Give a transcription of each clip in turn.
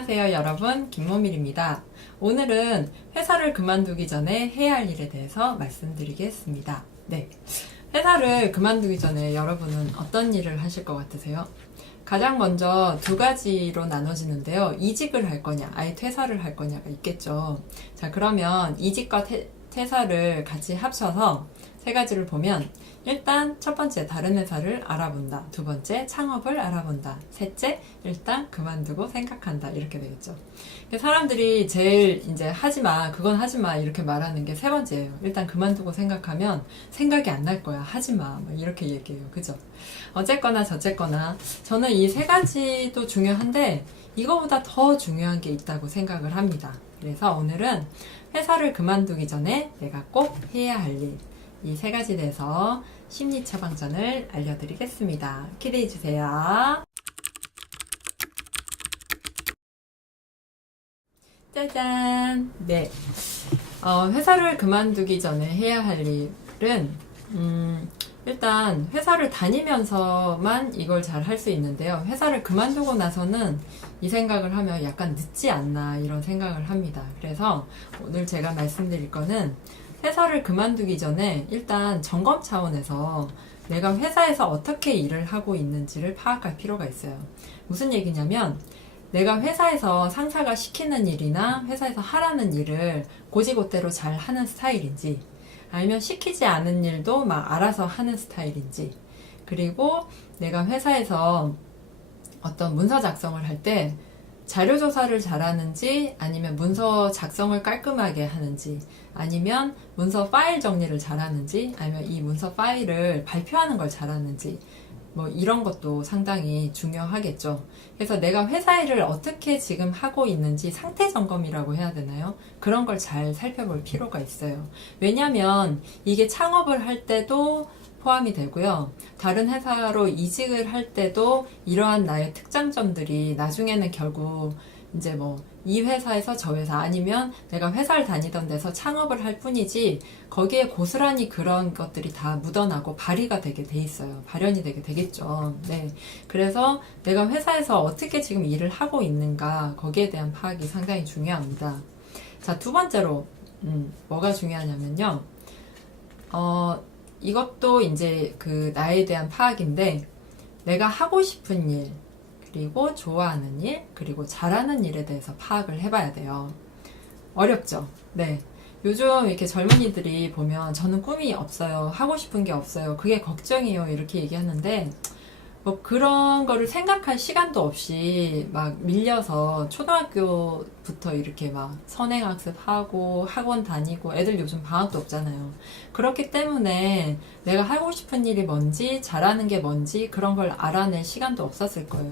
안녕하세요 여러분, 김모밀입니다. 오늘은 회사를 그만두기 전에 해야 할 일에 대해서 말씀드리겠습니다. 네, 회사를 그만두기 전에 여러분은 어떤 일을 하실 것 같으세요? 가장 먼저 두 가지로 나눠지는데요. 이직을 할 거냐, 아예 퇴사를 할 거냐가 있겠죠. 자, 그러면 이직과 퇴사를 같이 합쳐서 세 가지를 보면, 일단 첫 번째 다른 회사를 알아본다, 두 번째 창업을 알아본다, 셋째 일단 그만두고 생각한다, 이렇게 되겠죠. 사람들이 제일 이제 하지마, 그건 하지마 이렇게 말하는 게 세 번째예요. 일단 그만두고 생각하면 생각이 안 날 거야, 하지마 이렇게 얘기해요. 그죠? 어쨌거나 저쨌거나 저는 이 세 가지도 중요한데 이거보다 더 중요한 게 있다고 생각을 합니다. 그래서 오늘은 회사를 그만두기 전에 내가 꼭 해야 할 일, 이 세 가지에 대해서 심리 처방전을 알려드리겠습니다. 기대해주세요. 짜잔! 네. 회사를 그만두기 전에 해야 할 일은, 일단 회사를 다니면서만 이걸 잘 할 수 있는데요. 회사를 그만두고 나서는 이 생각을 하면 약간 늦지 않나 이런 생각을 합니다. 그래서 오늘 제가 말씀드릴 거는 회사를 그만두기 전에 일단 점검 차원에서 내가 회사에서 어떻게 일을 하고 있는지를 파악할 필요가 있어요. 무슨 얘기냐면 내가 회사에서 상사가 시키는 일이나 회사에서 하라는 일을 곧이곧대로 잘 하는 스타일인지, 아니면 시키지 않은 일도 막 알아서 하는 스타일인지, 그리고 내가 회사에서 어떤 문서 작성을 할 때 자료 조사를 잘하는지, 아니면 문서 작성을 깔끔하게 하는지, 아니면 문서 파일 정리를 잘하는지, 아니면 이 문서 파일을 발표하는 걸 잘하는지, 뭐 이런 것도 상당히 중요하겠죠. 그래서 내가 회사 일을 어떻게 지금 하고 있는지 상태 점검이라고 해야 되나요? 그런 걸 잘 살펴볼 필요가 있어요. 왜냐면 이게 창업을 할 때도 포함이 되고요. 다른 회사로 이직을 할 때도 이러한 나의 특장점들이 나중에는 결국 이제 뭐 이 회사에서 저 회사, 아니면 내가 회사를 다니던 데서 창업을 할 뿐이지 거기에 고스란히 그런 것들이 다 묻어나고 발휘가 되게 돼 있어요. 발현이 되게 되겠죠. 네. 그래서 내가 회사에서 어떻게 지금 일을 하고 있는가, 거기에 대한 파악이 상당히 중요합니다. 자, 두 번째로 뭐가 중요하냐면요. 이것도 이제 그 나에 대한 파악인데, 내가 하고 싶은 일, 그리고 좋아하는 일, 그리고 잘하는 일에 대해서 파악을 해봐야 돼요. 어렵죠? 네. 요즘 이렇게 젊은이들이 보면 저는 꿈이 없어요, 하고 싶은 게 없어요, 그게 걱정이에요 이렇게 얘기하는데, 뭐 그런 거를 생각할 시간도 없이 막 밀려서 초등학교부터 이렇게 막 선행학습하고 학원 다니고, 애들 요즘 방학도 없잖아요. 그렇기 때문에 내가 하고 싶은 일이 뭔지, 잘하는 게 뭔지 그런 걸 알아낼 시간도 없었을 거예요.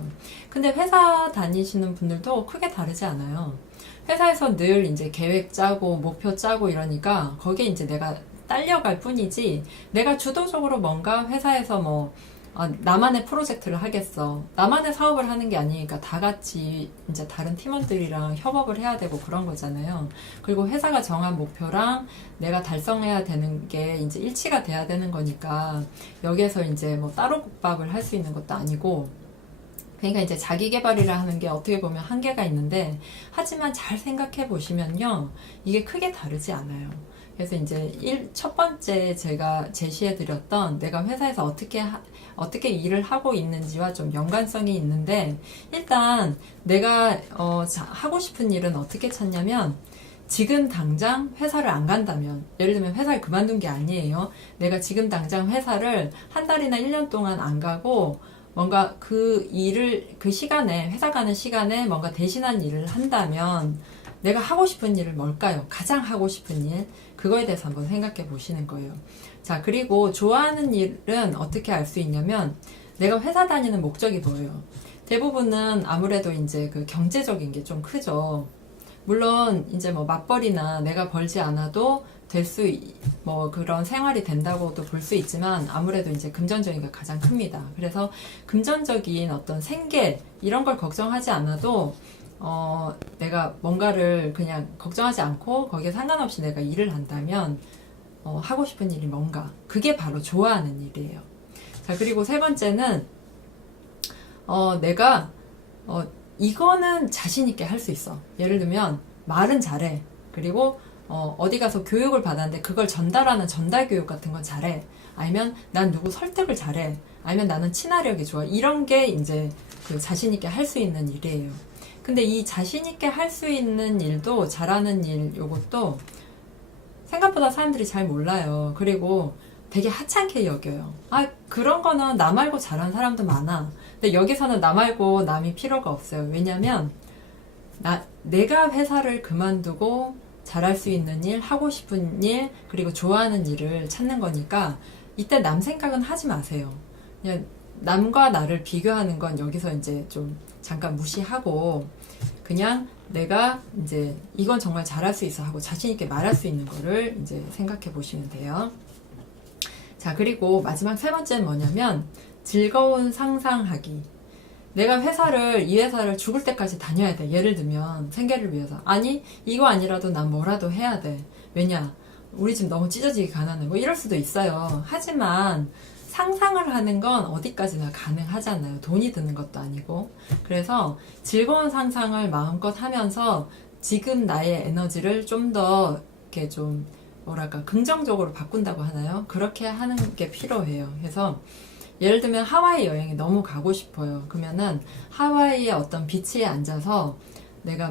근데 회사 다니시는 분들도 크게 다르지 않아요. 회사에서 늘 이제 계획 짜고 목표 짜고 이러니까 거기에 이제 내가 딸려갈 뿐이지, 내가 주도적으로 뭔가 회사에서 뭐 나만의 프로젝트를 하겠어, 나만의 사업을 하는 게 아니니까 다 같이 이제 다른 팀원들이랑 협업을 해야 되고 그런 거잖아요. 그리고 회사가 정한 목표랑 내가 달성해야 되는 게 이제 일치가 돼야 되는 거니까 여기에서 이제 뭐 따로 국밥을 할 수 있는 것도 아니고, 그러니까 이제 자기 개발이라 하는 게 어떻게 보면 한계가 있는데, 하지만 잘 생각해 보시면요, 이게 크게 다르지 않아요. 그래서 이제 첫 번째 제가 제시해 드렸던 내가 회사에서 어떻게 일을 하고 있는지와 좀 연관성이 있는데, 일단 내가 하고 싶은 일은 어떻게 찾냐면, 지금 당장 회사를 안 간다면, 예를 들면 회사를 그만둔 게 아니에요. 내가 지금 당장 회사를 한 달이나 1년 동안 안 가고 뭔가 그 시간에, 회사 가는 시간에 뭔가 대신한 일을 한다면 내가 하고 싶은 일은 뭘까요? 가장 하고 싶은 일, 그거에 대해서 한번 생각해 보시는 거예요. 자, 그리고 좋아하는 일은 어떻게 알 수 있냐면, 내가 회사 다니는 목적이 뭐예요? 대부분은 아무래도 이제 그 경제적인 게 좀 크죠. 물론 이제 뭐 맞벌이나 내가 벌지 않아도 뭐 그런 생활이 된다고도 볼 수 있지만, 아무래도 이제 금전적인 게 가장 큽니다. 그래서 금전적인 어떤 생계 이런 걸 걱정하지 않아도 내가 뭔가를 그냥 걱정하지 않고 거기에 상관없이 내가 일을 한다면 하고 싶은 일이 뭔가, 그게 바로 좋아하는 일이에요. 자, 그리고 세 번째는 내가 이거는 자신 있게 할 수 있어. 예를 들면 말은 잘해. 그리고 어디 가서 교육을 받았는데 그걸 전달하는 전달 교육 같은 건 잘해. 아니면 난 누구 설득을 잘해. 아니면 나는 친화력이 좋아. 이런 게 이제 그 자신 있게 할 수 있는 일이에요. 근데 이 자신 있게 할 수 있는 일도 잘하는 일 요것도 생각보다 사람들이 잘 몰라요. 그리고 되게 하찮게 여겨요. 아, 그런 거는 나 말고 잘하는 사람도 많아. 근데 여기서는 나 말고 남이 필요가 없어요. 왜냐면 내가 회사를 그만두고 잘할 수 있는 일, 하고 싶은 일, 그리고 좋아하는 일을 찾는 거니까 이때 남 생각은 하지 마세요. 그냥 남과 나를 비교하는 건 여기서 이제 좀 잠깐 무시하고 그냥 내가 이제 이건 정말 잘할 수 있어 하고 자신 있게 말할 수 있는 거를 이제 생각해 보시면 돼요. 자, 그리고 마지막 세 번째는 뭐냐면 즐거운 상상하기. 내가 이 회사를 죽을 때까지 다녀야 돼. 예를 들면 생계를 위해서. 아니, 이거 아니라도 난 뭐라도 해야 돼. 왜냐? 우리 집 너무 찢어지게 가난해. 뭐 이럴 수도 있어요. 하지만 상상을 하는 건 어디까지나 가능하잖아요. 돈이 드는 것도 아니고. 그래서 즐거운 상상을 마음껏 하면서 지금 나의 에너지를 좀 더 이렇게 좀 뭐랄까 긍정적으로 바꾼다고 하나요? 그렇게 하는 게 필요해요. 그래서 예를 들면 하와이 여행이 너무 가고 싶어요. 그러면은 하와이의 어떤 비치에 앉아서 내가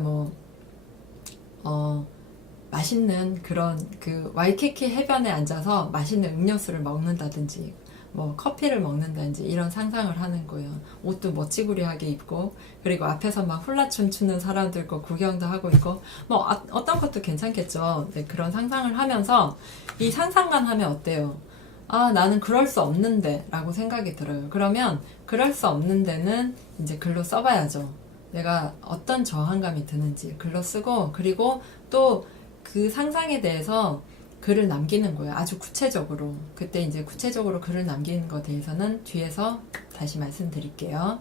맛있는 그런 그 와이키키 해변에 앉아서 맛있는 음료수를 먹는다든지 뭐 커피를 먹는다든지 이런 상상을 하는 거예요. 옷도 멋지구리하게 입고 그리고 앞에서 막 훌라춤 추는 사람들 거 구경도 하고 있고 뭐 어떤 것도 괜찮겠죠. 네, 그런 상상을 하면서 이 상상만 하면 어때요? 아, 나는 그럴 수 없는데 라고 생각이 들어요. 그러면 그럴 수 없는데는 이제 글로 써봐야죠. 내가 어떤 저항감이 드는지 글로 쓰고 그리고 또 그 상상에 대해서 글을 남기는 거예요. 아주 구체적으로. 그때 이제 구체적으로 글을 남기는 것에 대해서는 뒤에서 다시 말씀드릴게요.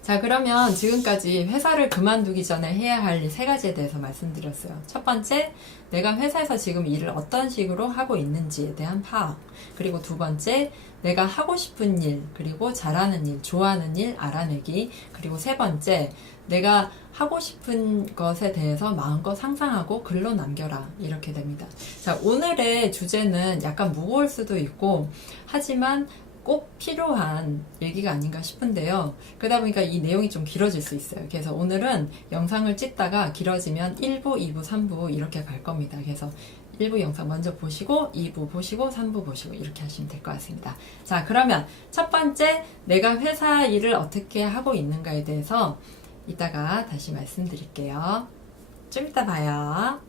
자, 그러면 지금까지 회사를 그만두기 전에 해야 할 일 세 가지에 대해서 말씀드렸어요. 첫 번째, 내가 회사에서 지금 일을 어떤 식으로 하고 있는지에 대한 파악. 그리고 두 번째, 내가 하고 싶은 일, 그리고 잘하는 일, 좋아하는 일 알아내기. 그리고 세 번째, 내가 하고 싶은 것에 대해서 마음껏 상상하고 글로 남겨라. 이렇게 됩니다. 자, 오늘의 주제는 약간 무거울 수도 있고, 하지만 꼭 필요한 얘기가 아닌가 싶은데요. 그러다 보니까 이 내용이 좀 길어질 수 있어요. 그래서 오늘은 영상을 찍다가 길어지면 1부, 2부, 3부 이렇게 갈 겁니다. 그래서 1부 영상 먼저 보시고 2부 보시고 3부 보시고 이렇게 하시면 될 것 같습니다. 자, 그러면 첫 번째 내가 회사 일을 어떻게 하고 있는가에 대해서 이따가 다시 말씀드릴게요. 좀 이따 봐요.